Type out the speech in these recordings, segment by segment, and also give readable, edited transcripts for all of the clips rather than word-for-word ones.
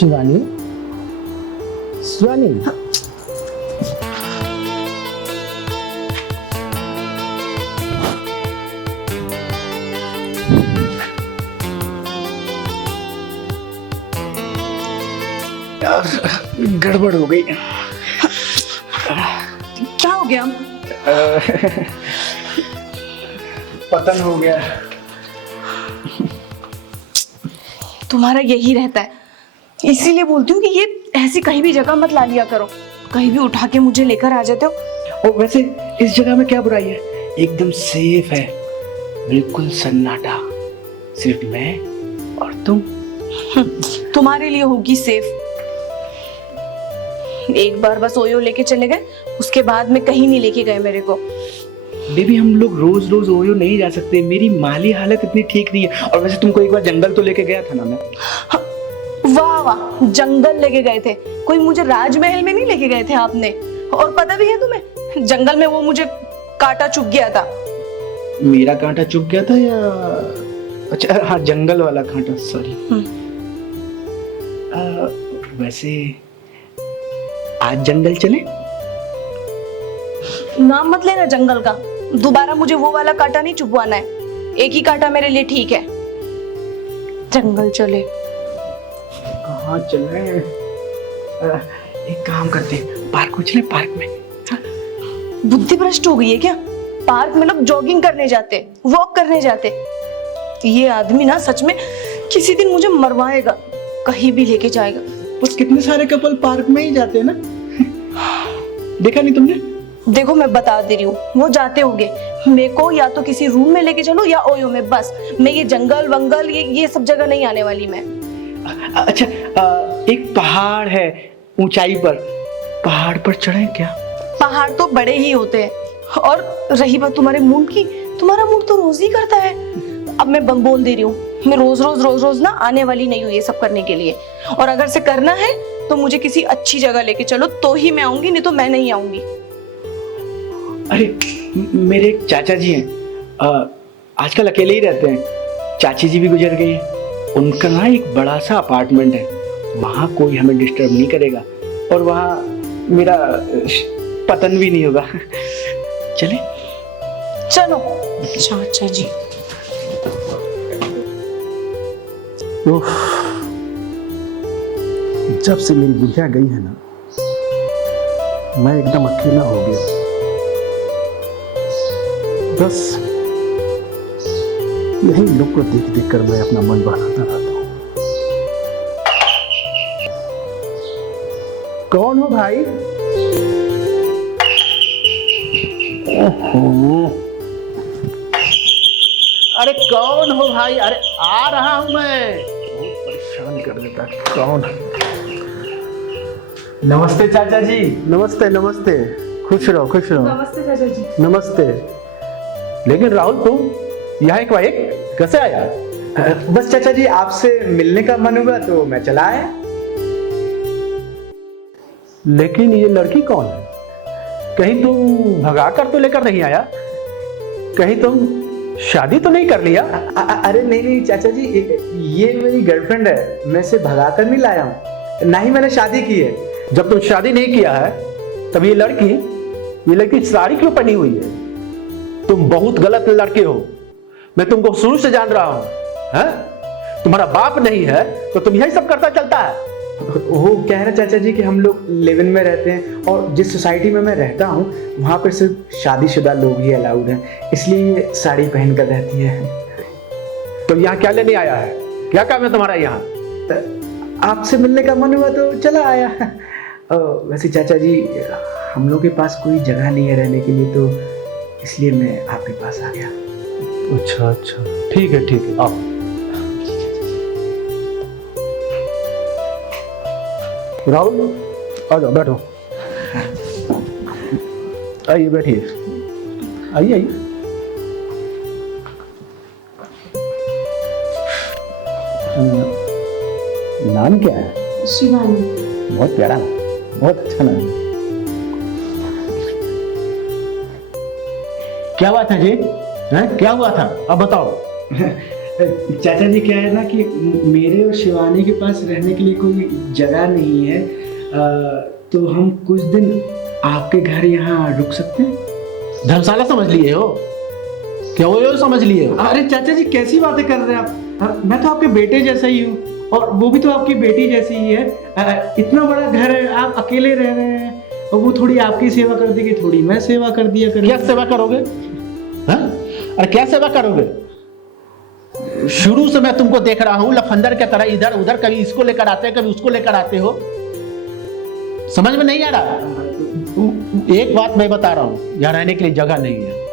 शिवानी, शिवानी। यार गड़बड़ हो गई। क्या हो गया? पतन हो गया। तुम्हारा यही रहता है, इसीलिए बोलती हूँ कि ये ऐसी कहीं भी जगह मत ला लिया करो। कहीं भी उठा के मुझे लेकर आ जाते हो। और वैसे इस जगह में क्या बुराई है? एकदम सेफ है, बिल्कुल सन्नाटा, सिर्फ मैं और तुम। तुम्हारे लिए होगी सेफ। एक बार बस ओयो लेके चले गए, उसके बाद में कहीं नहीं लेके गए मेरे को। बेबी हम लोग रोज रोज ओयो नहीं जा सकते, मेरी माली हालत इतनी ठीक नहीं है। और वैसे तुमको एक बार जंगल तो लेके गया था ना मैं। वाह वाह, जंगल लेके गए थे? कोई मुझे राजमहल में नहीं लेके गए थे आपने। और पता भी है तुम्हें, जंगल में वो मुझे कांटा चुभ गया था। मेरा कांटा चुभ गया था या? अच्छा हाँ, जंगल वाला कांटा, सॉरी। वैसे आज जंगल चले? नाम मत लेना जंगल का, दोबारा मुझे वो वाला कांटा नहीं चुभवाना है। एक ही कांटा मेरे लिए ठीक है। जंगल चले? कहाँ चले? एक काम करते हैं, पार्क में चले, पार्क में। बुद्धि भ्रष्ट हो गई है क्या? पार्क में लोग जॉगिंग करने जाते, वॉक करने जाते। ये आदमी ना सच में किसी दिन मुझे मरवाएगा, कहीं भी लेके जाएगा। बस कितने सारे कपल पार्क में ही जाते हैं ना। देखा नहीं तुमने? देखो मैं बता दे रही हूँ, वो जाते होंगे। मेरे को या तो किसी रूम में लेके चलो या ओयो में, बस। मैं ये जंगल वंगल ये सब जगह नहीं आने वाली मैं। अच्छा एक पहाड़ है ऊंचाई पर, पहाड़ पर चढ़े क्या? पहाड़ तो बड़े ही होते हैं। और रही बात तुम्हारे मूड की, तुम्हारा मूड तो रोज ही करता है। अब मैं बोल दे रही हूँ, मैं रोज रोज ना आने वाली नहीं हूँ ये सब करने के लिए। और अगर से करना है तो मुझे किसी अच्छी जगह लेके चलो, तो ही मैं आऊंगी, नहीं तो मैं नहीं आऊंगी। अरे मेरे एक चाचा जी हैं, आजकल अकेले ही रहते हैं। चाची जी भी गुजर गई है। उनका ना एक बड़ा सा अपार्टमेंट है, वहाँ कोई हमें डिस्टर्ब नहीं करेगा और वहाँ मेरा पतन भी नहीं होगा। चले? चलो चाचा जी। जब से मेरी गुड़िया गई है ना, मैं एकदम अकेला हो गया। बस यही लोग को देख देख कर मैं अपना मन बहलाता रहता हूँ। कौन हो भाई? ओहो, अरे कौन हो भाई? अरे आ रहा हूं मैं। बहुत परेशान कर देता है। कौन? नमस्ते चाचा जी। नमस्ते नमस्ते, खुश रहो खुश रहो। नमस्ते चाचा जी। नमस्ते। लेकिन राहुल तुम यहाँ एक बार कैसे आया? बस चाचा जी आपसे मिलने का मन हुआ तो मैं चला आया। लेकिन ये लड़की कौन है? कहीं तुम भगा कर तो लेकर नहीं आया? कहीं तुम शादी तो नहीं कर लिया? अरे नहीं नहीं चाचा जी, ये मेरी गर्लफ्रेंड है, मैं इसे भगा कर नहीं लाया हूँ, ना ही मैंने शादी की है। जब तुम शादी नहीं किया है तब ये लड़की साड़ी क्यों पहनी हुई है? तुम बहुत गलत लड़के हो, मैं तुमको शुरू से जान रहा हूं। हैं? तुम्हारा बाप नहीं है तो तुम यही सब करता चलता है। वो कह रहे चाचा जी कि हम लोग लिव इन में रहते हैं और जिस सोसाइटी में मैं रहता हूँ वहाँ पर सिर्फ शादीशुदा लोग ही अलाउड हैं, इसलिए ये साड़ी पहन कर रहती है। तो यहाँ क्या लेने आया है? क्या काम है तुम्हारा यहाँ? आपसे मिलने का मन हुआ तो चला आया। वैसे चाचा जी हम लोग के पास कोई जगह नहीं है रहने के लिए, तो इसलिए मैं आपके पास आ गया। अच्छा अच्छा, ठीक है आओ। राहुल आ जाओ, बैठो। आइए बैठिए, आइए। नाम क्या है? शिवानी। बहुत प्यारा नाम, बहुत अच्छा नाम है। क्या बात है जी? हैं? क्या हुआ था? अब बताओ। चाचा जी क्या है ना कि मेरे और शिवानी के पास रहने के लिए कोई जगह नहीं है, तो हम कुछ दिन आपके घर यहाँ रुक सकते हैं? धर्मशाला समझ लिए हो क्या? वो समझ लिए हो? अरे चाचा जी कैसी बातें कर रहे हैं आप? मैं तो आपके बेटे जैसा ही हूँ और वो भी तो आपकी बेटी जैसी ही है। इतना बड़ा घर है, आप अकेले रह रहे हैं और वो थोड़ी आपकी सेवा कर देगी, थोड़ी मैं सेवा कर दिया करूँ। क्या सेवा करोगे? हाँ? अरे क्या सेवा करोगे? शुरू से मैं तुमको देख रहा हूं लफंदर की तरह इधर उधर, कभी इसको लेकर आते हैं कभी उसको लेकर आते हो, समझ में नहीं आ रहा। एक बात मैं बता रहा हूं, यहाँ रहने के लिए जगह नहीं है।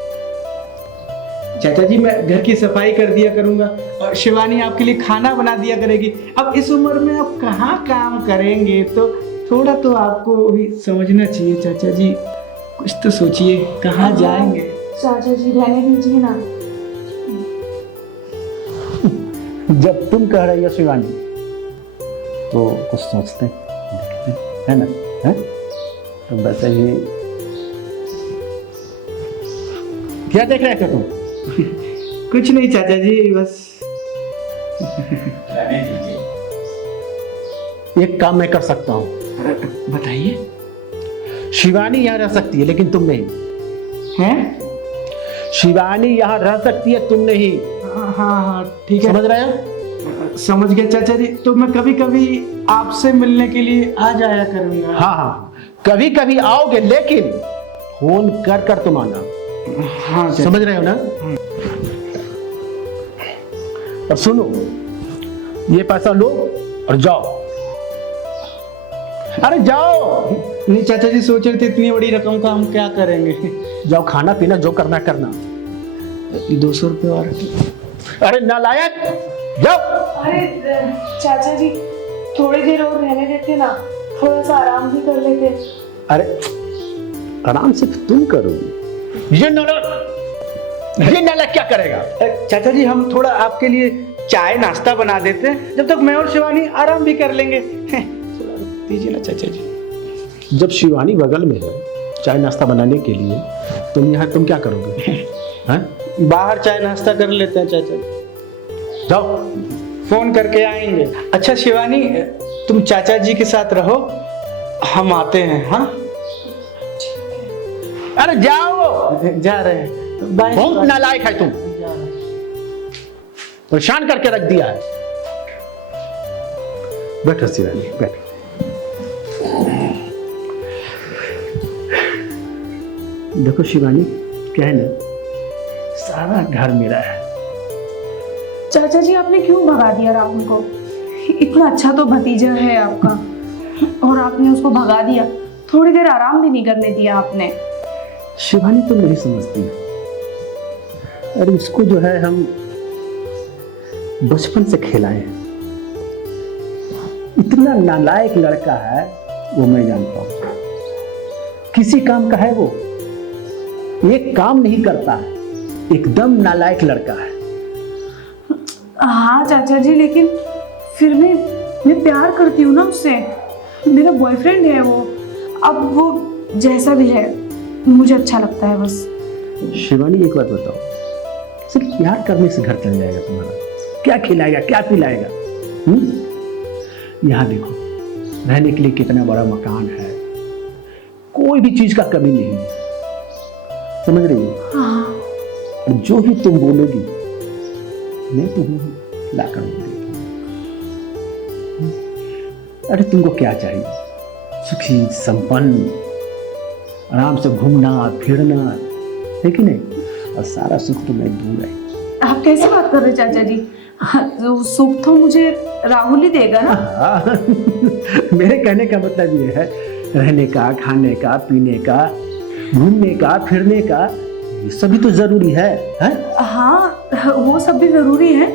चाचा जी मैं घर की सफाई कर दिया करूंगा और शिवानी आपके लिए खाना बना दिया करेगी। अब इस उम्र में आप कहाँ काम करेंगे, तो थोड़ा तो आपको भी समझना चाहिए चाचा जी, कुछ तो सोचिए कहाँ जाएंगे। चाचा जी रहने दीजिए ना। जब तुम कह रही हो शिवानी तो कुछ सोचते हैं, है ना? है? तो वैसे ही क्या देख रहे थे तुम? कुछ नहीं चाचा जी, बस एक काम मैं कर सकता हूं। बताइए। शिवानी यहाँ रह सकती है लेकिन तुम नहीं। हैं? शिवानी यहाँ रह सकती है, तुम नहीं। हाँ हाँ ठीक है, समझ रहे हो? समझ गया चाचा जी। तो मैं कभी कभी आपसे मिलने के लिए आ जाया करूंगा। हाँ हाँ कभी कभी आओगे लेकिन फोन कर कर तुम आना। हाँ समझ रहे हो ना? अब सुनो, ये पैसा लो और जाओ। अरे जाओ। नहीं चाचा जी सोच रहे थे इतनी बड़ी रकम का हम क्या करेंगे। जाओ, खाना पीना जो करना करना। 200 रुपये और। अरे नालायक, जाओ। अरे चाचा जी थोड़ी देर और रहने देते ना, थोड़ा सा आराम भी कर लेते। अरे आराम सिर्फ तुम करोगी, ये नालायक क्या करेगा? चाचा जी हम थोड़ा आपके लिए चाय नाश्ता बना देते हैं, जब तक मैं और शिवानी आराम भी कर लेंगे। थोड़ा रुक दीजिए ना चाचा जी। जब शिवानी बगल में है चाय नाश्ता बनाने के लिए, तुम यहाँ तुम क्या करोगे? हैं? बाहर चाय नाश्ता कर लेते हैं चाचा जी। जाओ, फोन करके आएंगे। अच्छा शिवानी तुम चाचा जी के साथ रहो, हम आते हैं। हाँ अरे जाओ। जा रहे हैं। बाय। बहुत नालायक है तुम, परेशान करके रख दिया है। बैठो शिवानी, बैठो। देखो शिवानी, क्या है ना, सारा घर मेरा है। चाचा जी आपने क्यों भगा दिया राहुल को? इतना अच्छा तो भतीजा है आपका और आपने उसको भगा दिया, थोड़ी देर आराम भी नहीं करने दिया आपने। शिवानी तुम नहीं समझती, अरे उसको जो है हम बचपन से खिलाए हैं। इतना नालायक लड़का है वो मैं जानता हूं, किसी काम का है वो, एक काम नहीं करता है, एकदम नालायक लड़का है। हाँ चाचा जी लेकिन फिर भी मैं प्यार करती हूँ ना उससे, मेरा बॉयफ्रेंड है वो। अब वो जैसा भी है मुझे अच्छा लगता है बस। शिवानी एक बात बताओ, सिर्फ प्यार करने से घर चल जाएगा तुम्हारा? क्या खिलाएगा, क्या पिलाएगा? यहाँ देखो, रहने के लिए कितना बड़ा मकान है, कोई भी चीज का कमी नहीं है, समझ रही हो? हाँ। जो भी तुम बोलोगी मैं तुम्हें ला कर दूंगी। अरे तुमको क्या चाहिए? सुखी संपन्न, आराम से घूमना फिरना, है कि नहीं? और सारा सुख तुम्हें दूर है। आप कैसे बात कर रहे चाचा जी? तो सुख तो मुझे राहुल ही देगा ना। मेरे कहने का मतलब ये है, रहने का, खाने का, पीने का, घूमने का, फिरने का, ये सभी तो जरूरी है? हाँ वो सब भी जरूरी है।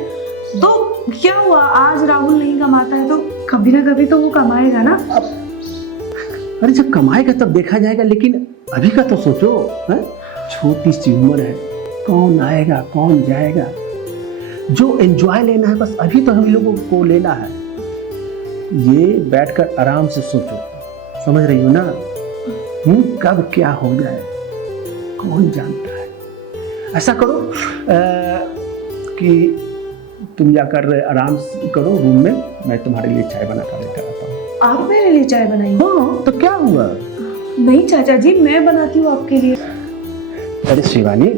तो क्या हुआ, आज राहुल नहीं कमाता है तो कभी ना कभी तो वो कमाएगा ना। अरे जब कमाएगा तब देखा जाएगा, लेकिन अभी का तो सोचो। छोटी सी उम्र है, कौन आएगा कौन जाएगा, जो एंजॉय लेना है बस अभी तो हम लोगों को लेना है। ये बैठकर आराम से सोचो, समझ रही हो ना? कब क्या हो जाए कौन जानता है। ऐसा करो कि तुम जाकर आराम करो रूम में, मैं तुम्हारे लिए चाय बना कर लेकर आता हूँ। आप मेरे लिए चाय बनाइए? हाँ, तो क्या हुआ? नहीं चाचा जी, मैं बनाती हूँ आपके लिए। अरे शिवानी,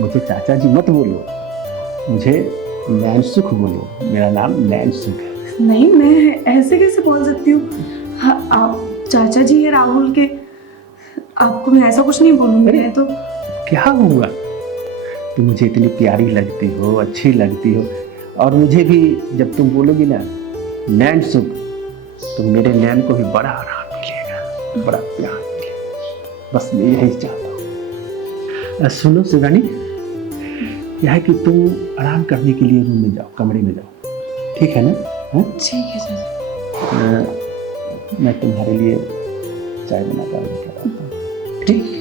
मुझे चाचा जी मत बोलो, मुझे नैन सुख बोलो। मेरा नाम नैन सुख है। नहीं, मैं ऐसे कैसे बोल सकती हूँ? हाँ, आप चाचा जी है राहुल के, आपको मैं ऐसा कुछ नहीं बोलूंगी। मैं तो क्या हुआ? तुम मुझे इतनी प्यारी लगती हो, अच्छी लगती हो, और मुझे भी जब तुम बोलोगी ना नैन सुख, तो मेरे नैन को भी बड़ा आराम मिलेगा, बड़ा प्यार मिलेगा। बस मैं यही चाहता हूँ। सुनो शिवानी, यह है कि तुम आराम करने के लिए रूम में जाओ, कमरे में जाओ, ठीक है ना? ठीक है चाचा। मैं तुम्हारे लिए चाय बनाकर लेकर आता हूँ, ठीक?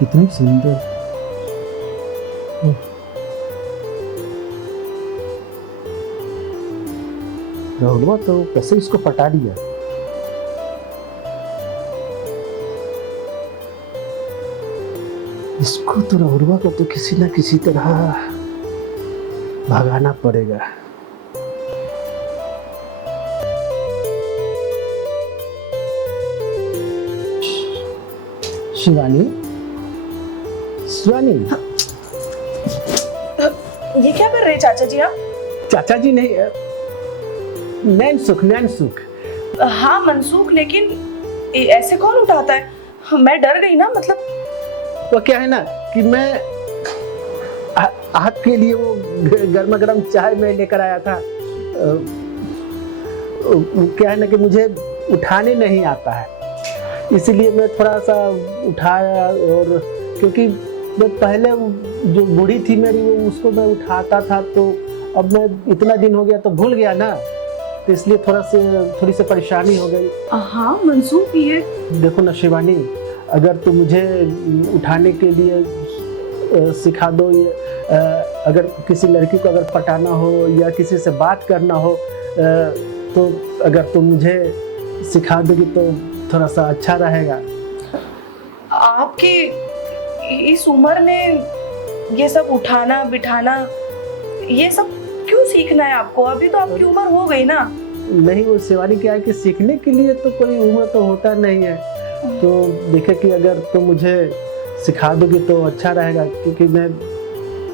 कितनी सुंदर। राहुलवा तो कैसे इसको पटा दिया। इसको तो राहुलवा को तो किसी ना किसी तरह भगाना पड़ेगा। शिवानी, शिवानी, ये क्या कर रहे हैं चाचा जी आप? चाचा जी नहीं, नैन सुख, नैन सुख। हाँ मनसूख, लेकिन ऐसे कौन उठाता है? मैं डर गई ना, मतलब वो क्या है ना कि मैं आपके लिए वो गर्मा गर्म चाय में लेकर आया था। क्या है ना कि मुझे उठाने नहीं आता है, इसीलिए मैं थोड़ा सा उठाया। और क्योंकि मैं पहले जो बूढ़ी थी मेरी, वो उसको मैं उठाता था, तो अब मैं इतना दिन हो गया तो भूल गया ना, तो इसलिए थोड़ी सी परेशानी हो गई। हाँ मनसूख ही है। देखो ना शिवानी, अगर तुम मुझे उठाने के लिए सिखा दो, अगर किसी लड़की को अगर पटाना हो या किसी से बात करना हो, तो अगर तुम मुझे सिखा दोगी तो थोड़ा सा अच्छा रहेगा। आपकी इस उम्र में ये सब उठाना बिठाना, ये सब क्यों सीखना है आपको? अभी तो आपकी उम्र हो गई ना। नहीं, वो शिवानी क्या है कि सीखने के लिए तो कोई उम्र तो होता नहीं है। तो देखे कि अगर तुम मुझे सिखा दोगी तो अच्छा रहेगा, क्योंकि मैं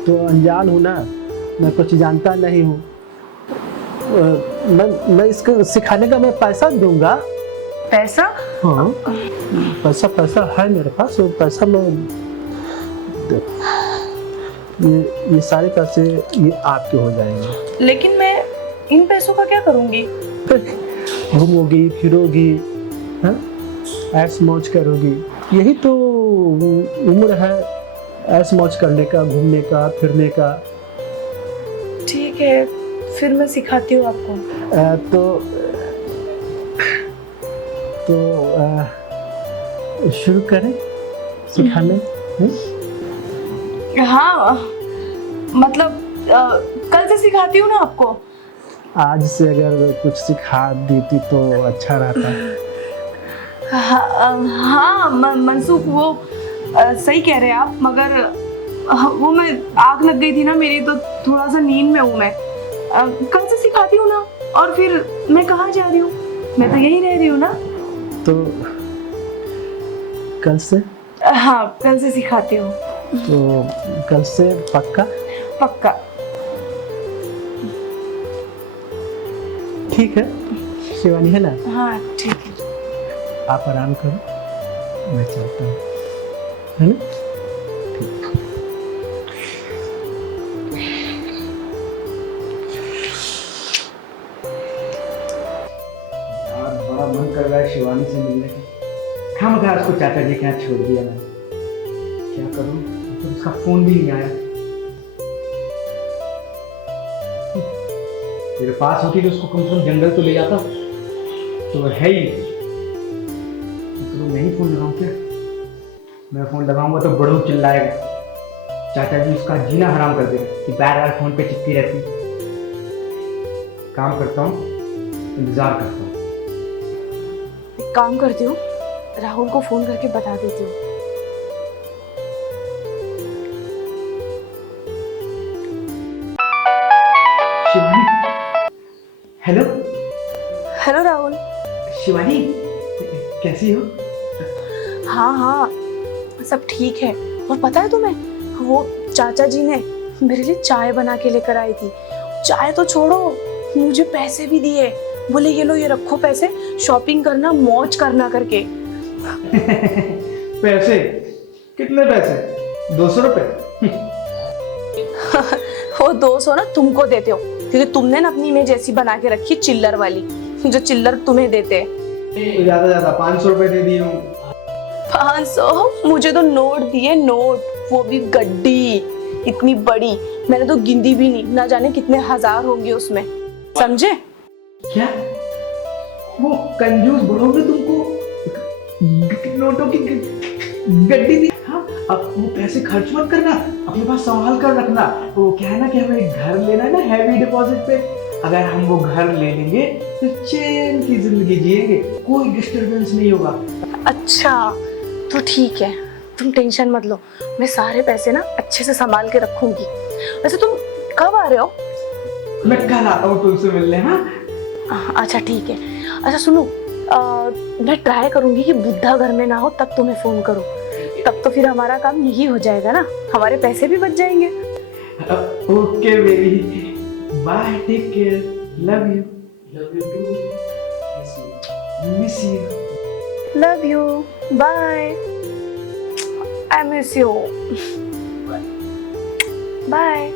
तो अनजान हूँ ना, मैं कुछ जानता नहीं हूँ। मैं इसको सिखाने का मैं पैसा दूंगा। पैसा? हाँ, पैसा है मेरे पास। वो पैसा मैं ये सारे पैसे ये आपके हो जाएंगे। लेकिन मैं इन पैसों का क्या करूंगी? घूमोगी फिरोगी, ऐश मौज करोगी, यही तो उम्र है ऐश मौज करने का, घूमने का, फिरने का। ठीक है, फिर मैं सिखाती हूँ आपको। तो शुरू करें सिखाने? हाँ, मतलब कल से सिखाती हूँ ना आपको। आज से अगर कुछ सिखा देती तो अच्छा रहता। हाँ मनसूख, वो सही कह रहे हैं आप, मगर वो मैं आग लग गई थी ना मेरी, तो थोड़ा सा नींद में हूँ मैं। कल से सिखाती हूँ ना, और फिर मैं कहाँ जा रही हूँ? मैं तो यही रह रही हूँ ना। तो कल से? हाँ, कल से सिखाती हूँ। तो कल से पक्का? पक्का। ठीक है शिवानी, है ना? हाँ ठीक है। आप आराम करो, मैं चलता हूँ, है ना? यार बड़ा मन कर रहा है शिवानी से मिलने का। खामखा उसको चाचा जी के यहाँ छोड़ दिया मैंने। क्या करूं, तो उसका फोन भी नहीं आया। मेरे पास होती तो उसको कम से कम जंगल तो ले जाता, तो वो है ही। तो मैं ही फोन लगाऊं क्या? मैं फोन लगाऊंगा तो बड़ू चिल्लाएगा, चाचा जी उसका जीना हराम कर देगा कि बार बार फोन पे चिपकी रहती। काम करता हूँ, इंतजार करता हूँ। एक काम करती हूँ, राहुल को फोन करके बता देती हूँ। शिवानी, हेलो। हेलो राहुल। शिवानी, कैसी हो? हाँ हाँ, सब ठीक है। और पता है तुम्हें, वो चाचा जी ने मेरे लिए चाय बना के लेकर आई थी। चाय तो छोड़ो, मुझे पैसे भी दिए। बोले ये लो, ये रखो पैसे, शॉपिंग करना, मौज करना करके। पैसे? कितने पैसे? 200 रुपए? वो 200 ना तुमको देते हो, क्योंकि तुमने ना अपनी इमेज ऐसी बना के रखी, चिल्लर वाली, जो चिल्लर तुम्हें देते हैं। ज्यादा ज्यादा 500 रुपए दे दिए हूँ। 500? मुझे तो नोट दिए, नोट, वो भी गड्डी इतनी बड़ी। मैंने तो गिनती भी नहीं, ना जाने कितने हजार होंगे उसमें, समझे? क्या वो कंजूस बड़ों ने तुमको नोटों की गड्डी दी? हाँ, अब वो पैसे खर्च मत करना, अपने पास संभाल कर रखना। वो क्या है ना कि हमें घर लेना है ना हैवी डिपॉजिट पे। अगर हम वो घर ले लेंगे तो चैन की जिंदगी जिएंगे, कोई डिस्टरबेंस नहीं होगा। अच्छा तो ठीक है, तुम टेंशन मत लो, मैं सारे पैसे ना अच्छे से संभाल के रखूंगी। वैसे तुम कब आ रहे हो? मैं कल आता हूँ तुमसे मिलने। हाँ अच्छा ठीक है। अच्छा सुनो, मैं ट्राई करूंगी कि बुद्धा घर में ना हो, तब तुम्हें फोन करूं। तब तो फिर हमारा काम यही हो जाएगा ना, हमारे पैसे भी बच जाएंगे। Okay baby, bye, take care, love you. Love you too, miss you. Love you, bye, I miss you, bye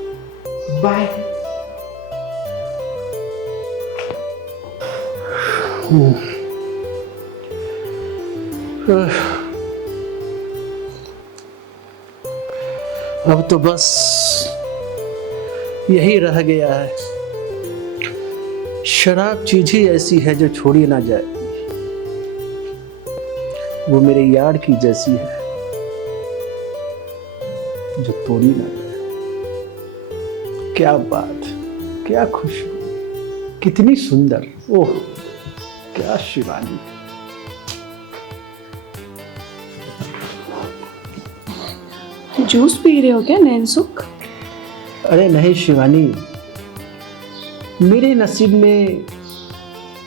bye. अब तो बस यही रह गया है। शराब चीज ही ऐसी है जो छोड़ी ना जाए। वो मेरे यार की जैसी है जो तोड़ी ना जाए। क्या बात, क्या खुशबू, कितनी सुंदर। ओह क्या शिवानी। जूस पी रहे हो क्या नैनसुख? अरे नहीं शिवानी, मेरे नसीब में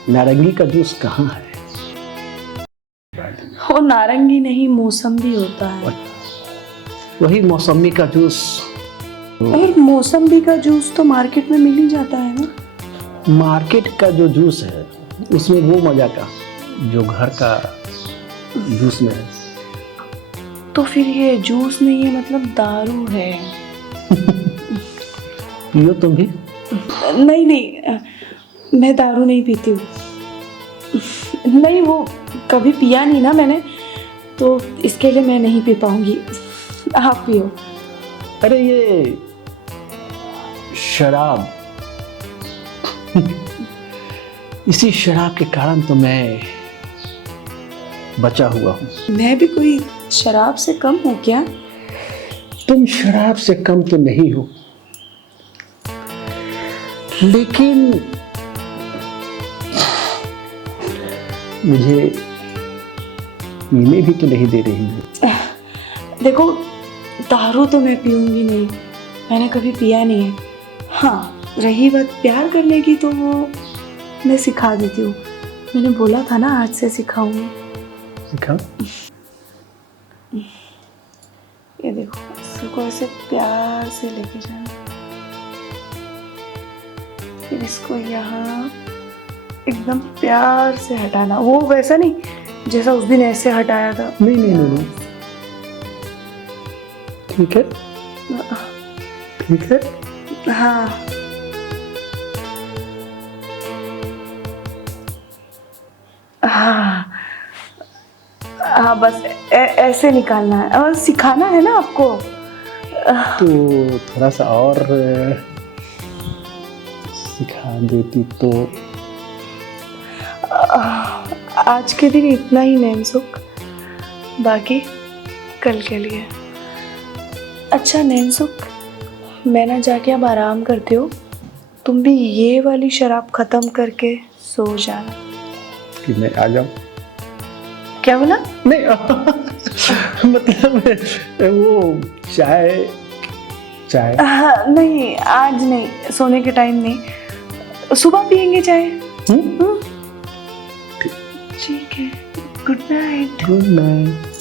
नारंगी का जूस कहाँ है। वो नारंगी नहीं, मौसम्बी होता है। वही मौसमी का जूस। और मौसम्बी का जूस तो मार्केट में मिल ही जाता है ना। मार्केट का जो जूस है उसमें वो मजा का जो घर का जूस में है। तो फिर ये जूस नहीं है, मतलब दारू है। पियो तुम भी। नहीं नहीं, मैं दारू नहीं पीती हूँ। नहीं, वो कभी पिया नहीं ना मैंने, तो इसके लिए मैं नहीं पी पाऊंगी। आप पियो। अरे ये शराब, इसी शराब के कारण तो मैं बचा हुआ हूँ। मैं भी कोई शराब से कम हूँ क्या? तुम शराब से कम तो नहीं हो, लेकिन मुझे पीने भी तो नहीं दे रही है। देखो, दारू तो मैं पीऊंगी नहीं, मैंने कभी पिया नहीं है। हाँ, रही बात प्यार करने की, तो वो मैं सिखा देती हूँ। मैंने बोला था ना आज से सिखाऊंगी। सिखा। ये देखो, इसको ऐसे प्यार से लेके जाना, फिर इसको यहाँ एकदम प्यार से हटाना। वो वैसा नहीं जैसा उस दिन ऐसे हटाया था। नहीं नहीं नहीं, नहीं। ठीक है, ठीक है। हाँ, हाँ, हाँ बस ऐसे निकालना है और सिखाना है ना आपको। तो थोड़ा सा और सिखा देती तो। आज के दिन इतना ही नैनसुख, बाकी कल के लिए। अच्छा नैनसुख, मैं ना जाके अब आराम करती हूँ, तुम भी ये वाली शराब खत्म करके सो जाना। कि मैं आ जाऊं? क्या बोला? नहीं मतलब वो चाय चाय। हाँ, नहीं आज नहीं, सोने के टाइम नहीं, सुबह पियेंगे चाय। ठीक है, गुड नाइट। Good night.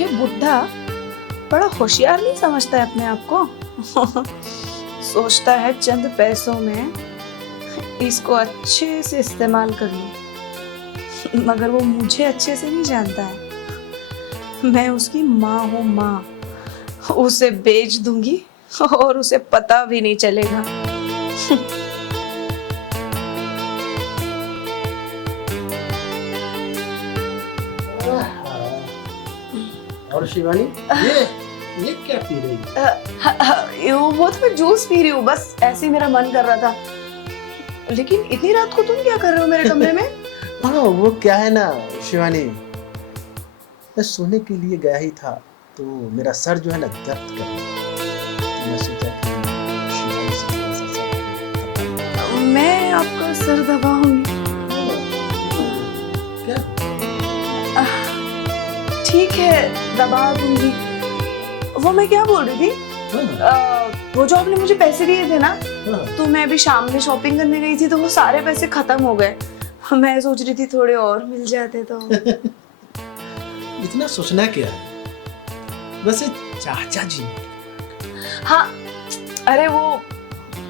ये बुढ़ा बड़ा होशियार नहीं समझता है अपने आप को। सोचता है चंद पैसों में इसको अच्छे से इस्तेमाल कर लूं, मगर वो मुझे अच्छे से नहीं जानता है। मैं उसकी माँ हूँ, माँ। उसे बेच दूंगी और उसे पता भी नहीं चलेगा। और शिवानी, ये क्या पी रही है? वो तो मैं जूस पी रही हूँ, बस ऐसे ही मेरा मन कर रहा था। लेकिन इतनी रात को तुम क्या कर रहे हो मेरे कमरे में? हाँ वो क्या है ना शिवानी, मैं सोने के लिए गया ही था तो मेरा सर जो है ना दर्द कर रहा है। तो मैं सोचा कि शिवानी से थोड़ा सा सर मैं आपका सर दबाऊंगी। क्या? ठीक है, दबा दूंगी। वो मैं क्या बोल रही थी, वो जो आपने मुझे पैसे दिए थे ना, तो मैं अभी शाम में शॉपिंग करने गई थी तो वो सारे पैसे खत्म हो गए। मैं सोच रही थी थोड़े और मिल जाते तो। इतना सोचना क्या है, वैसे चाचा जी। हाँ, अरे वो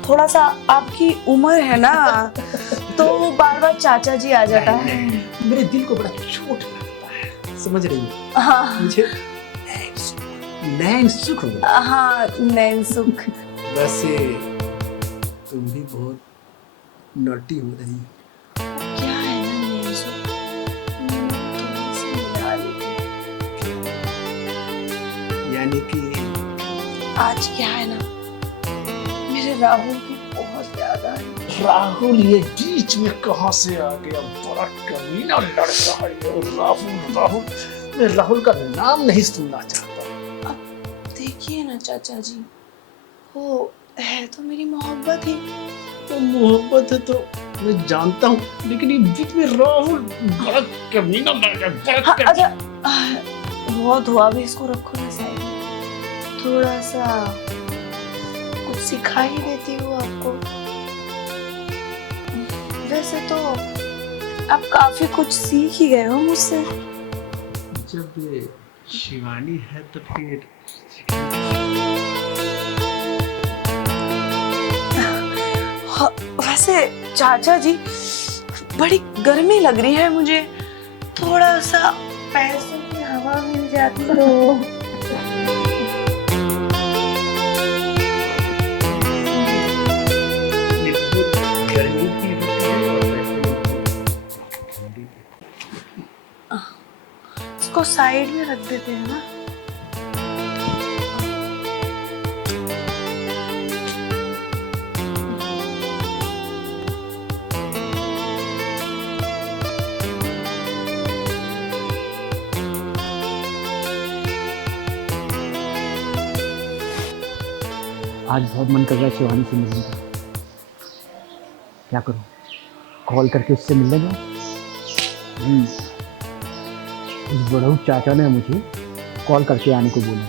थोड़ा सा आपकी उम्र है ना, तो बार बार चाचा जी आ जाता है। मेरे दिल को बड़ा चोट लगता है, समझ रही हो? हाँ मुझे नैन सुख हो गया। हाँ, नैनसुख। वैसे तुम भी बहुत नॉटी हो रही हो। क्या है ना नैनसुख, थोड़ी सी मिला लेती। यानी कि आज क्या है ना, मेरे राहुल की बहुत याद आ रही। राहुल ये बीच में कहां से आ गया? बड़ा कमीना लड़का है ये राहुल। राहुल, मैं राहुल का नाम नहीं सुनना चाहता। देखिए ना चाचा जी, वो है तो मेरी मोहब्बत ही। तो मोहब्बत है तो मैं जानता हूँ, लेकिन ये बीच में राहुल बड़ा कमीना लड़का है, बड़ा हाँ, कमीना। अच्छा बहुत हुआ, भी इसको रखो ना साइड में। थोड़ा सा कुछ सिखा ही देती हूँ आपको। वैसे तो आप काफी कुछ सीख ही गए हो मुझसे। जब ये शिवानी है तो फिर वैसे चाचा जी, बड़ी गर्मी लग रही है मुझे, थोड़ा सा पैसों की हवा मिल जाती तो। गर्मी की होती है और वैसे इसको साइड में रख देते हैं ना। आज बहुत मन कर रहा है शिवानी से मिलने का। क्या करूं, कॉल करके उससे मिलने जाऊं? उस बड़ऊ चाचा ने मुझे कॉल करके आने को बोला,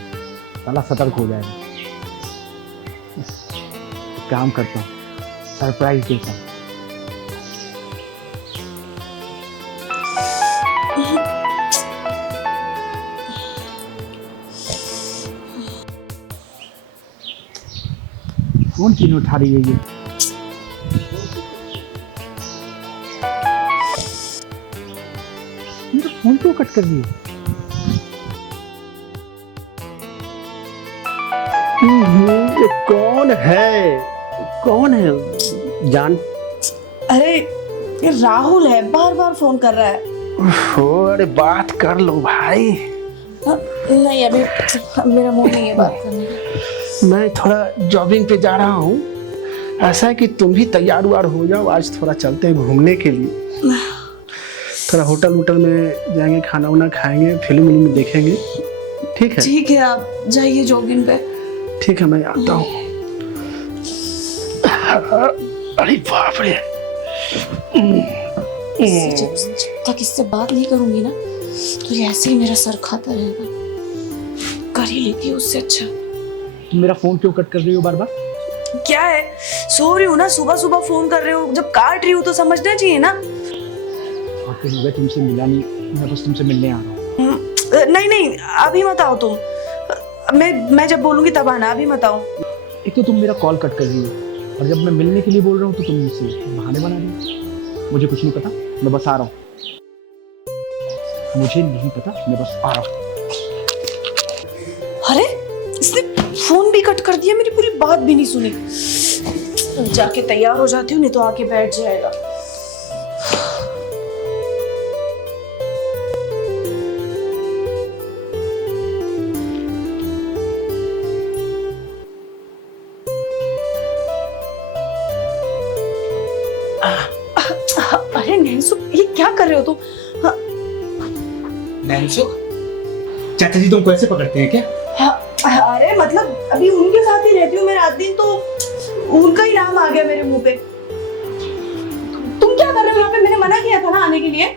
साला सतर्क हो जाएगा। एक काम करता हूँ, सरप्राइज देता हूँ। फोन क्यों नहीं उठा रही है ये? मेरा फोन क्यों कट कर दिए? ये कौन है? कौन है जान? अरे ये राहुल है, बार बार फोन कर रहा है। अरे बात कर लो भाई। नहीं अभी मेरा मूड नहीं है बात करने का। मैं थोड़ा जॉगिंग पे जा रहा हूँ। ऐसा है कि तुम भी तैयार वार हो जाओ, आज थोड़ा चलते हैं घूमने के लिए। थोड़ा होटल वोटल में जाएंगे, खाना वाना खाएंगे, फिल्म देखेंगे। ठीक है? ठीक है, आप जाइए जॉगिंग पे। ठीक है, मैं आता हूँ। अरे बाप रे। जब तक इससे बात नहीं करूंगी ना तो ये ऐसे ही मेरा सर खाता रहेगा। कर ही लेती हूँ उससे अच्छा। तुम मेरा फोन क्यों कट कर रही हो बार बार? क्या है, सो रही हूँ ना, सुबह सुबह फोन कर रहे हो, जब काट रही हूँ तो समझना चाहिए ना। काफी हो गया तुमसे मिला नहीं, मैं बस तुमसे मिलने आ रहा हूँ। नहीं नहीं अभी मत आओ तुम, मैं जब बोलूंगी तब आना, अभी मत आओ। एक तो तुम मेरा कॉल कट कर रही हो और जब मैं मिलने के लिए बोल रहा हूँ तो तुम मुझसे बहाने बना रही हो। मुझे कुछ नहीं पता, मैं बस आ रहा हूँ। मुझे नहीं पता, मैं बस आ रहा हूँ। अरे इसने फोन भी कट कर दिया, मेरी पूरी बात भी नहीं सुनी। जाके तैयार हो जाती हूँ, नहीं तो आके बैठ जाएगा। अरे नैन्सु, ये क्या कर रहे हो तुम? नैन्सु, चाचा जी तुमको ऐसे पकड़ते हैं क्या? अरे मतलब अभी उनके साथ ही रहती हूँ मैं रात दिन, तो उनका ही नाम आ गया मेरे मुंह पे। तुम क्या कर रहे हो यहाँ पे? मैंने मना किया था ना आने के लिए।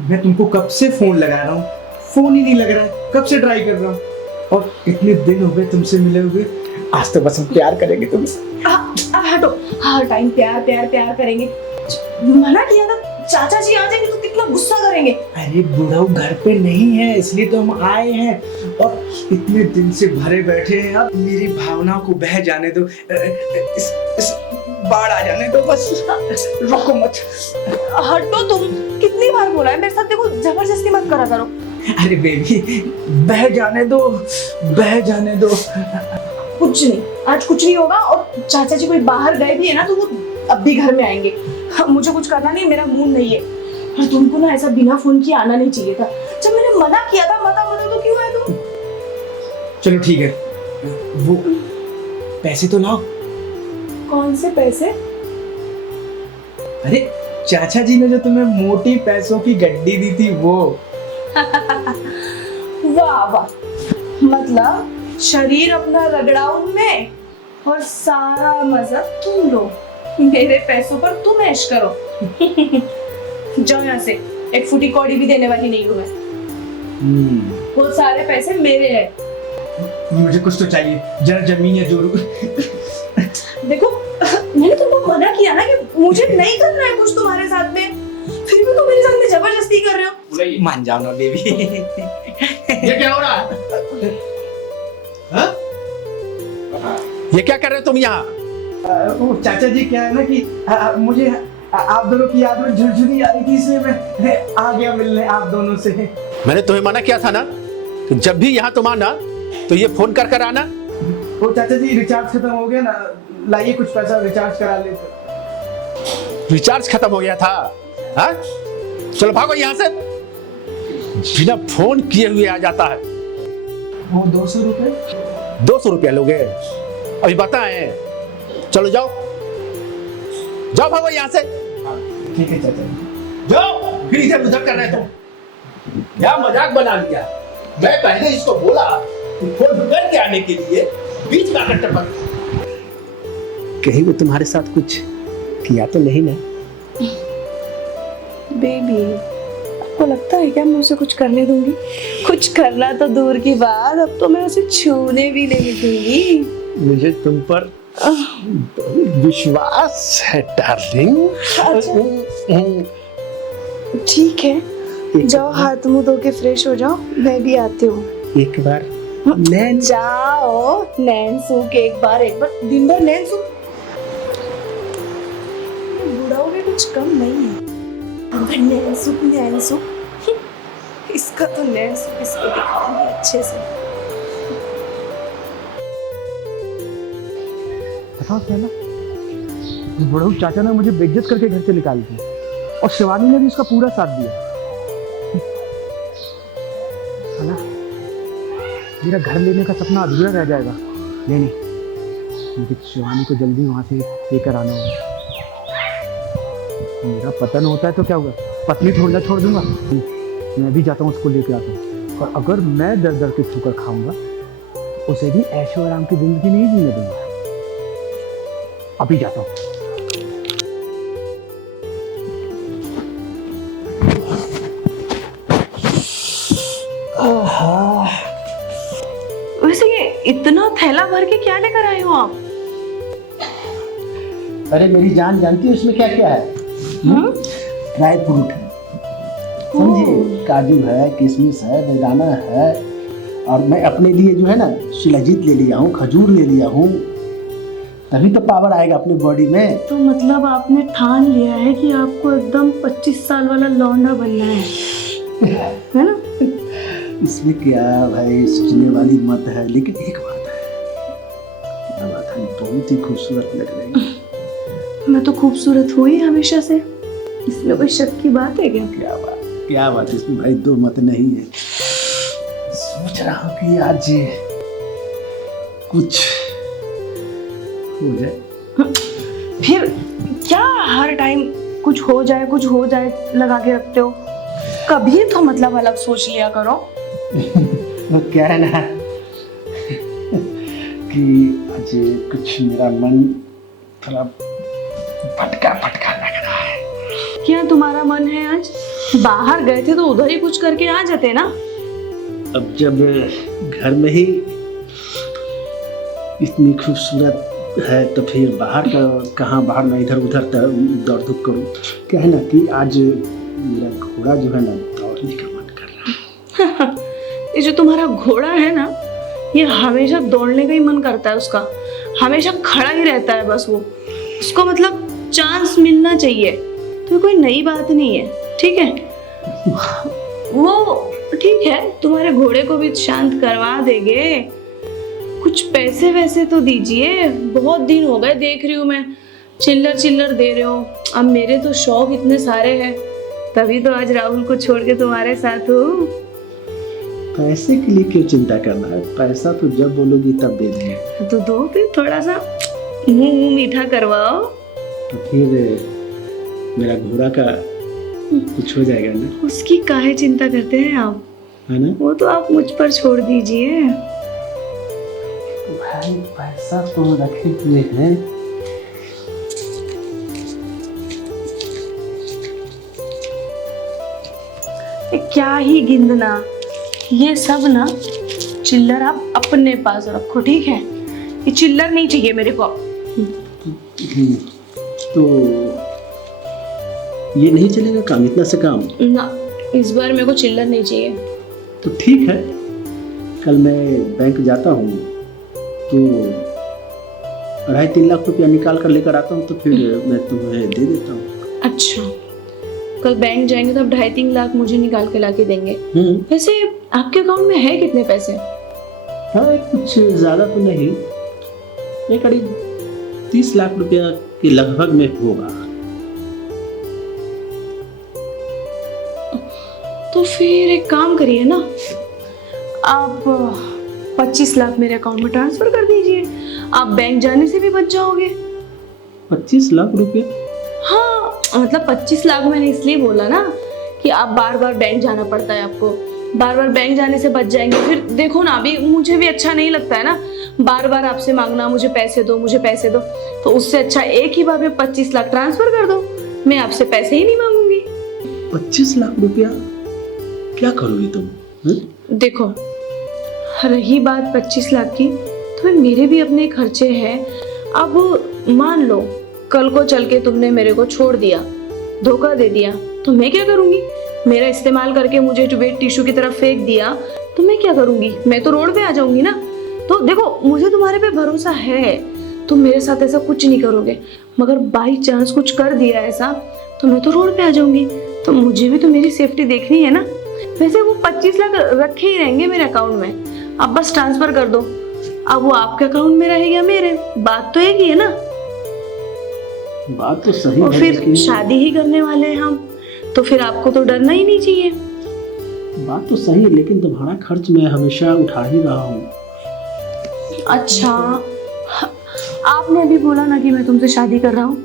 मैं तुमको कब से फोन लगा रहा हूँ, फोन ही नहीं लग रहा है। कब से ट्राई कर रहा हूँ और इतने दिन हो गए तुमसे मिले हुए। आज तो बस हम प्यार करेंगे तुमसे। हटो। हाँ टाइम प्यार प्यार प्यार करेंगे। मना किया था, चाचा जी आ जाएंगे तो कितना गुस्सा करेंगे। अरे बुढ़ाऊ घर पे नहीं है इसलिए तो हम आए हैं और इतने दिन से भरे बैठे हैं। अब मेरी भावनाओं को बह जाने दो, इस बाढ़ आ जाने दो, बस रोको मत। हटो तुम, कितनी बार बोला है मेरे साथ, देखो जबरदस्ती मत करा करो। अरे बेबी बह जाने दो, बह जाने दो। कुछ नहीं, आज कुछ नहीं होगा। और चाचा जी कोई बाहर गए भी है ना तो वो अब भी घर में आएंगे। मुझे कुछ करना नहीं, मेरा मूड नहीं है। और तुमको ना ऐसा बिना फोन किए आना नहीं चाहिए था। जब मैंने मना किया था, मता तो क्यों आए तुम? चलो ठीक है, वो पैसे तो लाओ। कौन से पैसे? अरे चाचा जी ने जो तुम्हें मोटी पैसों की गड्डी दी थी वो। वाह वाह, मतलब शरीर अपना रगड़ाऊ में और सारा मजा तुम लो। मेरे पैसों पर तुम ऐश करो। जाओ यहाँ से, एक फुटी कौड़ी भी देने वाली नहीं हूँ मैं। वो सारे पैसे मेरे हैं। मुझे कुछ तो चाहिए, जरा जमीन या जोरू। देखो मैंने तुमको मना किया ना कि मुझे नहीं करना है कुछ तुम्हारे साथ में, फिर भी तुम मेरे साथ में जबरदस्ती कर रहे हो। मान जाओ ना बेबी। ये क्या हो रहा है? हाँ? ये क्या कर रहे हो तुम यहाँ? वो चाचा जी क्या है ना कि मुझे आप दोनों की याद में झुरझुरी आ रही थी, इसलिए मैं आ गया मिलने आप दोनों से। मैंने तुम्हें मना किया था ना कि जब भी यहाँ तुम आना तो ये फोन कर आना। वो चाचा जी रिचार्ज खत्म हो गया ना, लाइए कुछ पैसा रिचार्ज करा लेते। रिचार्ज खत्म हो गया था? हाँ? चलो भागो यहाँ से, बिना फोन किए हुए आ जाता है। वो 200 रुपए। 200 रुपया लोगे? अभी बताएं। चलो जाओ, जाओ भागो यहाँ से। ठीक है चाचा जी। जाओ, फिर इधर उधर कर रहे तुम। क्या मजाक बना लिया? मैं पहले इसको बोला कि फोन करके आने के लिए, बीच में आकर टपक। कहीं वो तुम्हारे साथ कुछ किया तो नहीं ना? बेबी आपको लगता है क्या मैं उसे कुछ करने दूंगी? कुछ करना तो दूर की बात, अब तो मैं उसे छूने भी नहीं दूंगी। मुझे तुम पर विश्वास है डार्लिंग। ठीक है, जाओ हाथ मुंह धो के फ्रेश हो जाओ, मैं भी आती हूँ। एक बार जाओ नैन्सू के एक बार दिन भर नैन्सू। बुढ़ाओ में कुछ कम नहीं है। नैन्सू नैन्सू, इसका तो नैन्सू किसको दिखाऊंगी अच्छे से। बताओ पहला, इस बड़ू चाचा ने मुझे बेइज्जत करके घर से निकाल दिया और शिवानी ने भी उसका पूरा साथ दिया। साला, मेरा घर लेने का सपना अधूरा रह जाएगा। नहीं, मुझे शिवानी को जल्दी वहां से लेकर आना होगा। मेरा पतन होता है तो क्या होगा, पत्नी थोड़ा छोड़ दूंगा। मैं भी जाता हूँ, उसको लेके आता हूँ। और अगर मैं दर दर के ठोकर खाऊंगा, उसे भी ऐशो आराम की जिंदगी नहीं जीने दूंगा। अभी जाता हूँ। वैसे ये इतना थैला भर के क्या लेकर आए हो आप? अरे मेरी जान जानती है उसमें क्या क्या है? ड्राई फ्रूट है, समझे, काजू है, किशमिश है, बेदाना है, और मैं अपने लिए जो है ना शिलाजीत ले लिया हूँ, खजूर ले लिया हूँ, तभी तो पावर आएगा अपनी बॉडी में। तो मतलब आपने ठान लिया है कि आपको एकदम 25 साल वाला लौंडा बनना है ना? इसमें क्या भाई सोचने वाली मत है, लेकिन एक बात है, क्या बात है, बहुत ही खूबसूरत लग रही है। मैं तो खूबसूरत हुई हमेशा से, इसमें कोई शक की बात है क्या? क्या बात है इसमें भाई, दो मत नहीं है। सोच रहा हूँ कि आज कुछ हो जाए। फिर क्या हर टाइम कुछ हो जाए लगा के रखते हो? कभी तो मतलब अलग सोच लिया करो। वो क्या है ना कि आज कुछ मेरा मन थोड़ा भटका लग रहा है। क्या तुम्हारा मन है आज? बाहर गए थे तो उधर ही कुछ करके आ जाते ना। अब जब घर में ही इतनी खूबसूरत है तो फिर बाहर का कहाँ, बाहर मैं इधर उधर दौड़ धूप करूँ। क्या है ना कि आज मेरा घोड़ा जो है ना दौड़ने का मन कर रहा है। ये जो तुम्हारा घोड़ा है ना, ये हमेशा दौड़ने का ही मन करता है उसका, हमेशा खड़ा ही रहता है बस। वो उसको मतलब चांस मिलना चाहिए, तो कोई नई बात नहीं है, ठीक है? वो ठीक है, तुम्हारे घोड़े को भी शांत करवा देंगे। कुछ पैसे वैसे तो दीजिए, बहुत दिन हो गए देख रही हूँ मैं, चिल्लर दे रहे हो। अब मेरे तो शौक इतने सारे हैं, तभी तो आज राहुल को छोड़ के तुम्हारे साथ हूँ। पैसे के लिए क्यों चिंता करना है, पैसा तो जब बोलोगी तब दे देंगे। तो दो फिर, थोड़ा सा मुंह मीठा करवाओ। तो फिर मेरा घोड़ा का कुछ हो जाएगा ना? उसकी काहे चिंता करते हैं आप, है ना? वो तो आप मुझ पर छोड़ दीजिए। भाई पैसा तो रखे हुए हैं। क्या ही गिनना, ये सब ना चिल्लर आप अपने पास रखो, ठीक है? ये चिल्लर नहीं चाहिए मेरे को। तो ये नहीं चलेगा काम, इतना से काम ना, इस बार मेरे को चिल्लर नहीं चाहिए। तो ठीक है, कल मैं बैंक जाता हूँ तो 2.5-3 लाख रुपया निकाल कर लेकर आता हूँ, तो फिर मैं तुम्हें दे देता हूँ। अच्छा, कल बैंक जाएंगे तो अब 2.5-3 लाख मुझे निकाल के लाके देंगे। वैसे आपके अकाउंट में है कितने पैसे? हाँ, कुछ ज़्यादा तो नहीं, ये करीब 30 लाख रुपया के लगभग में होगा। तो फिर एक काम करिए ना, आप 25 लाख मेरे अकाउंट में ट्रांसफर कर दीजिए, आप बैंक जाने से भी बच जाओगे। 25 लाख रुपया? हाँ, मतलब 25 लाख मैंने इसलिए बोला ना कि आप बार बार बैंक जाना पड़ता है, आपको बार बार बैंक जाने से बच जाएंगे। फिर देखो ना, अभी मुझे भी अच्छा नहीं लगता है ना बार बार आपसे मांगना, मुझे पैसे दो। तो उससे अच्छा एक ही बार में 25 लाख ट्रांसफर कर दो, मैं आपसे पैसे ही नहीं मांगूंगी। 25 लाख रुपया क्या करोगी तुम? देखो, रही बात 25 लाख की, तो मेरे भी अपने खर्चे हैं। अब मान लो कल को चल के तुमने मेरे को छोड़ दिया, धोखा दे दिया, तो मैं क्या करूंगी? मेरा इस्तेमाल करके मुझे वेट टिश्यू की तरफ फेंक दिया तो मैं क्या करूंगी? मैं तो रोड पे आ जाऊंगी ना। तो देखो, मुझे तुम्हारे पे भरोसा है, तुम मेरे साथ ऐसा कुछ नहीं करोगे, मगर बाई चांस कुछ कर दिया ऐसा तो मैं तो रोड पे आ जाऊंगी। तो मुझे भी तो मेरी सेफ्टी देखनी है ना। वैसे वो 25 लाख रखे ही रहेंगे मेरे अकाउंट में, आप बस ट्रांसफर कर दो। अब वो आपके अकाउंट में रहे या मेरे, बात तो एक ही है ना। बात तो सही और है, फिर लेकिन शादी ही करने वाले हैं हम, तो फिर आपको तो डरना ही नहीं चाहिए। बात तो सही है, लेकिन तुम्हारा खर्च मैं हमेशा उठा ही रहा हूँ। अच्छा, आपने अभी बोला ना कि मैं तुमसे शादी कर रहा हूँ,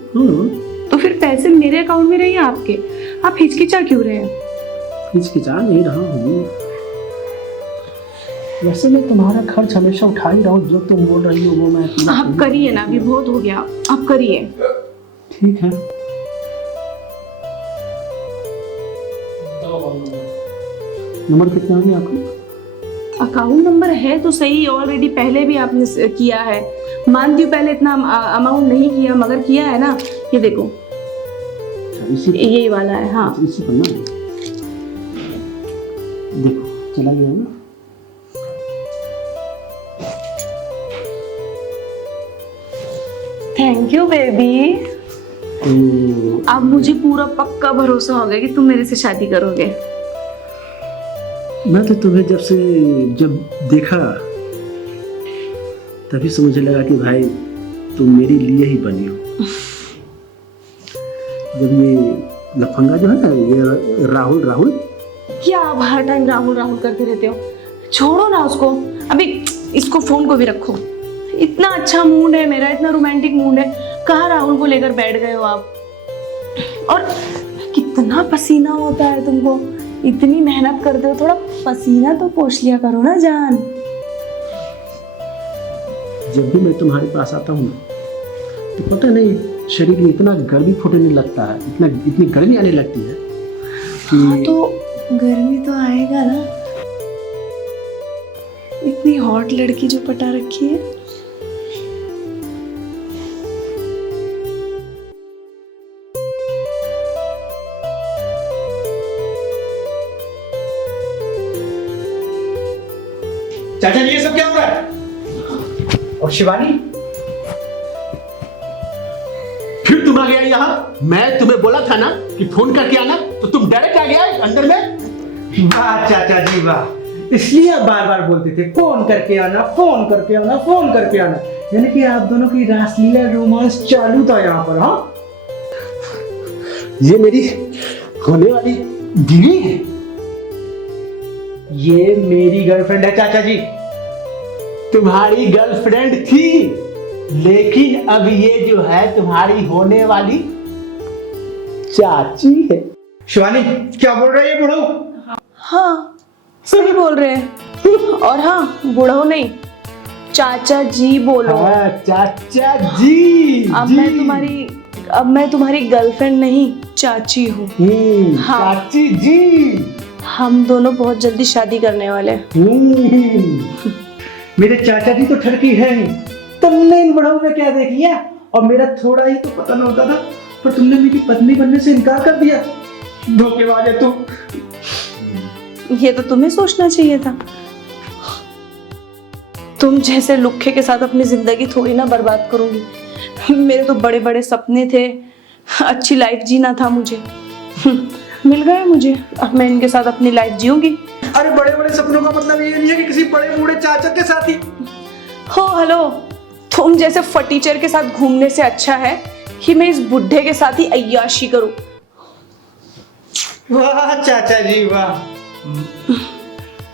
तो फिर पैसे मेरे अकाउंट में रहे या आपके? आप हिचकिचा क्यों रहे हैं? हिचकिचा नहीं रहा हूँ, वैसे मैं तुम्हारा खर्च हमेशा उठा ही रहा हूँ। जो तुम बोल रही हो वो मैं आप करिए ना, अभी बहुत हो गया, आप करिए। ठीक है। नंबर कितना हो गया आपका? अकाउंट नंबर है तो सही, ऑलरेडी पहले भी आपने किया है। मानती हूँ पहले इतना अमाउंट नहीं किया, मगर किया है ना। ये देखो, इसी यही वाला है। हाँ, इसी पर ना, देखो चला गया ना। Thank you baby. तो अब मुझे पूरा पक्का भरोसा हो गया कि तुम मेरे से शादी करोगे। मैं तो तुम्हें जब देखा तभी समझने लगा कि भाई तुम मेरे लिए ही बनी हो। जब ये लफंगा जो है ना, ये राहुल क्या आप हर टाइम राहुल राहुल करते रहते हो? छोड़ो ना उसको, अभी इसको फोन को भी रखो। इतना अच्छा मूड है मेरा, इतना रोमांटिक मूड है, कहाँ राहुल को लेकर बैठ गए हो आप? और कितना पसीना होता है तुमको, इतनी मेहनत करते हो, थोड़ा पसीना तो पोंछ लिया करो ना जान। जब भी मैं तुम्हारे पास आता हूँ तो पता नहीं शरीर में इतना गर्मी फूटने लगता है, इतनी गर्मी आने लगती है कि तो गर्मी तो आएगा ना, इतनी हॉट लड़की जो पटा रखी है। चाचा जी ये सब क्या हो रहा है? और शिवानी? फिर तुम आ गया यहाँ। मैं तुम्हें बोला था ना कि फोन करके आना, तो तुम डायरेक्ट आ गया अंदर में। वाह चाचा जी वाह, इसलिए आप बार बार बोलते थे फोन करके आना, फोन करके आना, फोन करके आना। यानी कि आप दोनों की रासलीला रोमांस चालू था यहाँ पर। हाँ, ये मेरी होने वाली बीवी है। ये मेरी गर्लफ्रेंड है चाचा जी। तुम्हारी गर्लफ्रेंड थी, लेकिन अब ये जो है तुम्हारी होने वाली चाची है। शिवानी क्या बोल रही है बुढ़ऊ? हाँ, सही बोल रहे हैं। और हाँ, बूढ़ो नहीं, चाचा जी बोलो। हाँ, चाचा जी। अब मैं तुम्हारी गर्लफ्रेंड नहीं, चाची हूँ। हाँ। चाची जी। हम दोनों बहुत जल्दी शादी करने वाले हैं। मेरे चाचा जी तो ठरकी है ही, तुमने इन बुढ़ऊ में क्या देख लिया? और मेरा थोड़ा ही तो पता न होता था, पर तुमने मेरी पत्नी बनने से इनकार कर दिया। धोखेबाज है तुम। ये तो तुम्हें सोचना चाहिए था। तुम जैसे लुक्खे के साथ अपनी जिंदगी थोड़ी ना बर्बाद करूंगी। मेरे तो बड़े बड़े सपने थे, अच्छी लाइफ जीना था मुझे, मिल गए मुझे। अब मैं इनके साथ अपनी लाइफ जीऊंगी। अरे बड़े बड़े सपनों का मतलब ये नहीं है कि किसी बड़े बूढ़े चाचा के साथ ही। हो हेलो, तुम जैसे फटीचर के साथ घूमने से अच्छा है कि मैं इस बुढ़े के साथ ही अय्याशी करूं। वाह चाचा जी वाह,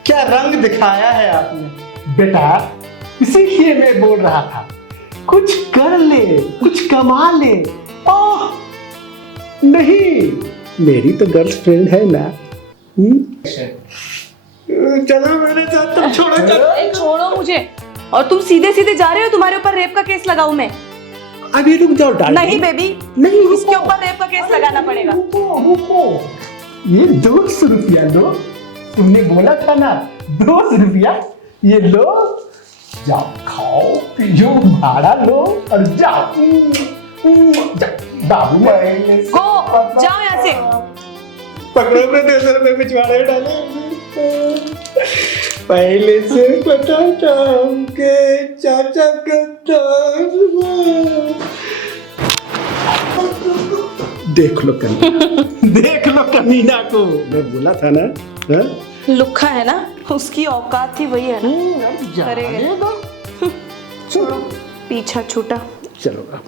क्या रंग दिखाया है आपने। बेटा, इसीलिए मैं बोल रहा था कुछ कर ले, कुछ कमा ले। ओह नहीं, मेरी तो गर्लफ्रेंड है ना। चलो मेरे साथ, तुम छोड़ो चलो। छोड़ो मुझे, और तुम सीधे सीधे जा रहे हो, तुम्हारे ऊपर रेप का केस लगाऊं मैं? अभी रुक जाओ डार्लिंग। नहीं बेबी, नहीं, इसके ऊपर रेप का केस लगाना पड़ेगा। रुको। ये 200 रुपया लो, तुमने बोला था ना 200 रुपया, ये लो, जाओ खाओ पियो, भाड़ा लो और जाओ। बाबू गो, जाओ यहाँ से। पकड़ो अपने 200 रुपए पिछवाड़े डाले। पहले से पता था के चाचा का देख लो कमीना, देख लो कमीना को। मैं बोला था ना। लुक्खा है ना, उसकी औकात थी, वही है ना। करेगा। छोड़ो, पीछा छूटा। चलो आप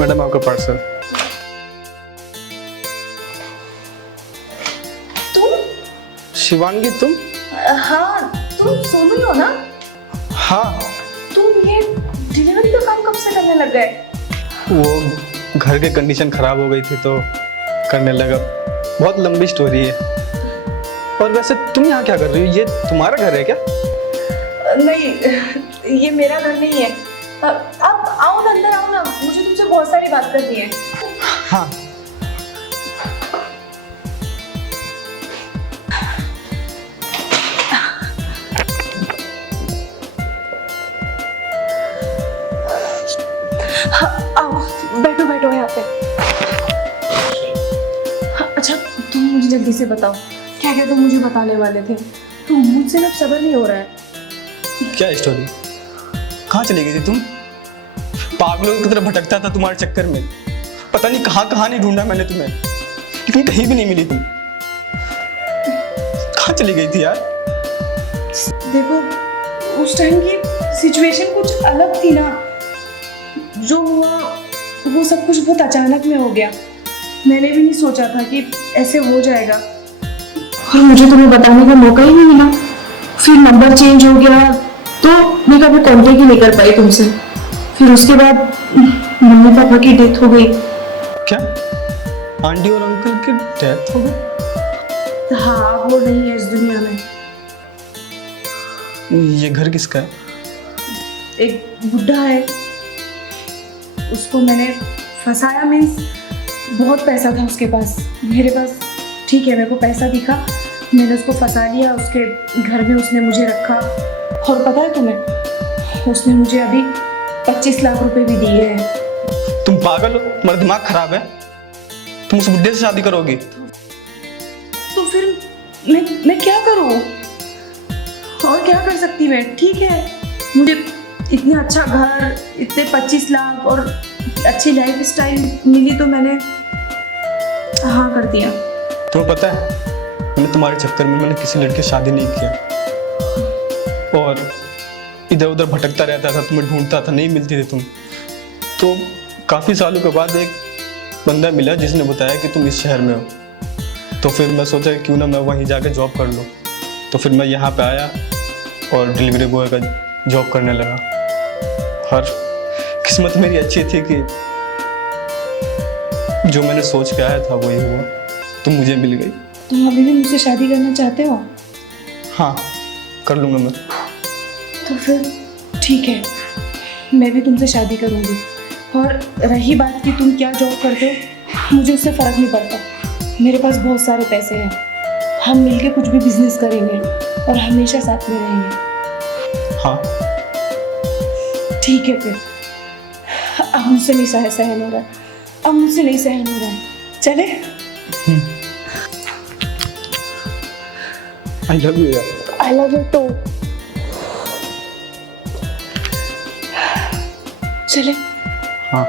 मैडम आपका पार्सल। तुम? शिवांगी तुम? हाँ, तुम सोनू ही हो ना? हाँ। तुम ये डिलीवरी का काम कब से करने लग गए? वो घर के कंडीशन खराब हो गई थी तो करने लगा। बहुत लंबी स्टोरी है। और वैसे तुम यहाँ क्या कर रही हो? ये तुम्हारा घर है क्या? नहीं, ये मेरा घर नहीं है। अब आओ ना, अंदर आओ ना, मुझे तुमसे बहुत सारी बात करनी है। हाँ। आओ, बैठो बैठो यहाँ पे। अच्छा, तुम मुझे जल्दी से बताओ, क्या क्या तुम मुझे बताने वाले थे? तुम मुझसे ना सब्र नहीं हो रहा है। क्या स्टोरी? कहाँ चली गई थी तुम? पागलों की तरह भटकता था तुम्हारे चक्कर में। पता नहीं कहाँ कहाँ नहीं ढूंढा मैंने तुम्हें, लेकिन कहीं भी नहीं मिली तुम। कहाँ चली गई थी यार? देखो, उस टाइम की सिचुएशन कुछ अलग थी ना। जो हुआ वो सब कुछ बहुत अचानक में हो गया। मैंने भी नहीं सोचा था कि ऐसे हो जाएगा, और मुझे तुम्हें बताने का मौका ही नहीं मिला। फिर नंबर चेंज हो गया तो मैं कभी कांटेक्ट ही नहीं कर पाई तुमसे। फिर उसके बाद मम्मी पापा की डेथ हो गई। क्या आंटी और अंकल की डेथ हो गई? हाँ, वो नहीं है इस दुनिया में। ये घर किसका है? एक बुढ़ा है, उसको मैंने फंसाया। मीन्स बहुत पैसा था उसके पास, मेरे पास ठीक है, मेरे को पैसा दिखा, मैंने उसको फंसा लिया। उसके घर में उसने मुझे रखा, और पता है तुम्हें, उसने मुझे अभी 25 लाख रुपए भी दिए हैं। तुम पागल हो? तुम्हारा दिमाग खराब है? तुम उस बुड्ढे से शादी करोगी? तो फिर मैं क्या करूं? और क्या कर सकती मैं? ठीक है, मुझे इतना अच्छा घर, इतने 25 लाख और अच्छी लाइफ स्टाइल मिली तो मैंने हाँ कर दिया। तुम्हें पता है, मैंने तुम्हारे चक्कर में मैंने किसी लड़के से शादी नहीं किया, और इधर उधर भटकता रहता था, तुम्हें ढूंढता था, नहीं मिलती थी तुम। तो काफ़ी सालों के बाद एक बंदा मिला जिसने बताया कि तुम इस शहर में हो। तो फिर मैं सोचा कि क्यों ना मैं वहीं जाके जॉब कर लूँ। तो फिर मैं यहाँ पे आया और डिलीवरी बॉय का जॉब करने लगा। और किस्मत मेरी अच्छी थी कि जो मैंने सोच के आया था वही हुआ, तुम मुझे मिल गई। तुम अभी भी मुझसे शादी करना चाहते हो? हाँ, कर लूँगा मैं। तो फिर ठीक है, मैं भी तुमसे शादी करूंगी। और रही बात कि तुम क्या जॉब करते हो, मुझे उससे फ़र्क नहीं पड़ता। मेरे पास बहुत सारे पैसे हैं, हम मिलके कुछ भी बिजनेस करेंगे और हमेशा साथ में रहेंगे। हाँ ठीक है फिर, अब मुझसे नहीं सहन हो रहा है, अब मुझसे नहीं सहन हो रहा है। चले? आई लव यू यार। I love you too. चले? हाँ।